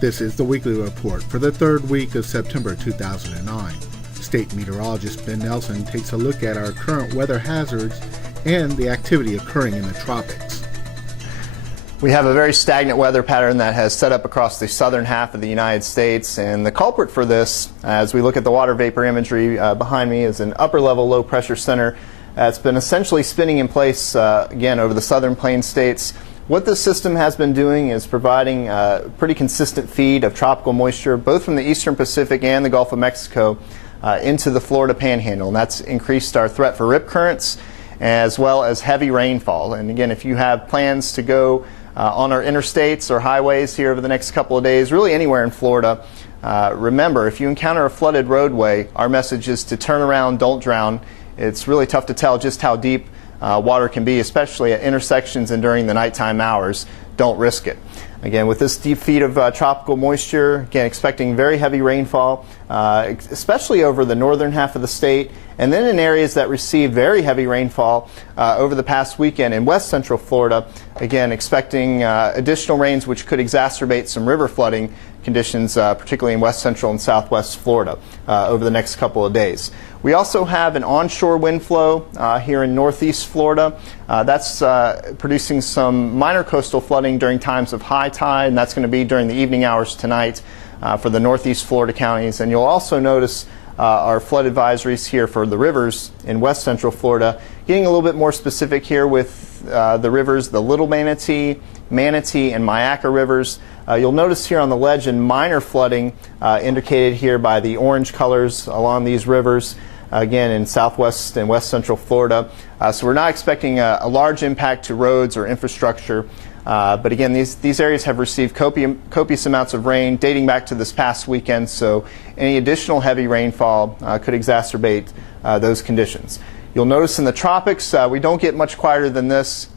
This is the weekly report for the third week of September 2009. State Meteorologist Ben Nelson takes a look at our current weather hazards and the activity occurring in the tropics. We have a very stagnant weather pattern that has set up across the southern half of the United States, and the culprit for this, as we look at the water vapor imagery behind me, is an upper level low pressure center that's been essentially spinning in place again over the southern plains states. What this system has been doing is providing a pretty consistent feed of tropical moisture both from the eastern Pacific and the Gulf of Mexico into the Florida Panhandle, and that's increased our threat for rip currents as well as heavy rainfall. And again, if you have plans to go on our interstates or highways here over the next couple of days, really anywhere in Florida, remember, if you encounter a flooded roadway, our message is to turn around, don't drown. It's really tough to tell just how deep water can be, especially at intersections and during the nighttime hours. Don't risk it. Again, with this deep feed of tropical moisture, again, expecting very heavy rainfall, especially over the northern half of the state, and then in areas that received very heavy rainfall over the past weekend in west central Florida. Again, expecting additional rains which could exacerbate some river flooding conditions, particularly in west central and southwest Florida over the next couple of days. We also have an onshore wind flow here in northeast Florida. That's producing some minor coastal flooding during times of high tide, and that's going to be during the evening hours tonight for the northeast Florida counties. And you'll also notice our flood advisories here for the rivers in west central Florida, getting a little bit more specific here with the rivers, the Little Manatee, Manatee, and Myakka rivers. You'll notice here on the legend minor flooding indicated here by the orange colors along these rivers, again in southwest and west central Florida. So we're not expecting a large impact to roads or infrastructure. But again, these areas have received copious amounts of rain dating back to this past weekend, so any additional heavy rainfall could exacerbate those conditions. You'll notice in the tropics, we don't get much quieter than this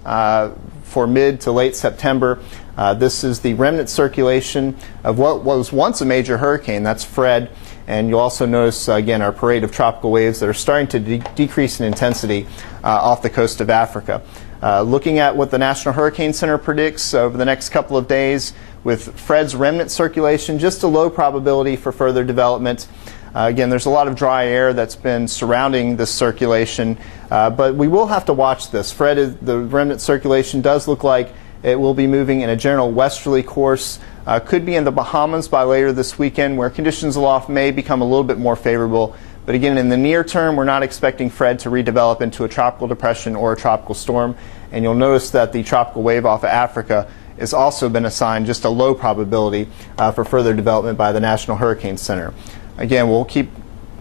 for mid to late September. This is the remnant circulation of what was once a major hurricane, that's Fred. And you'll also notice, again, our parade of tropical waves that are starting to decrease in intensity off the coast of Africa. Looking at what the National Hurricane Center predicts over the next couple of days, with Fred's remnant circulation, just a low probability for further development. Again, there's a lot of dry air that's been surrounding this circulation, but we will have to watch this. The remnant circulation does look like it will be moving in a general westerly course. Could be in the Bahamas by later this weekend, where conditions aloft may become a little bit more favorable. But again, in the near term, we're not expecting Fred to redevelop into a tropical depression or a tropical storm. And you'll notice that the tropical wave off of Africa has also been assigned just a low probability for further development by the National Hurricane Center. Again, we'll keep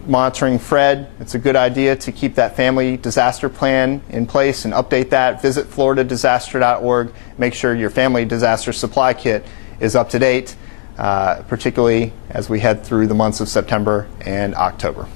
monitoring Fred. It's a good idea to keep that family disaster plan in place and update that. Visit floridadisaster.org. Make sure your family disaster supply kit is up to date, particularly as we head through the months of September and October.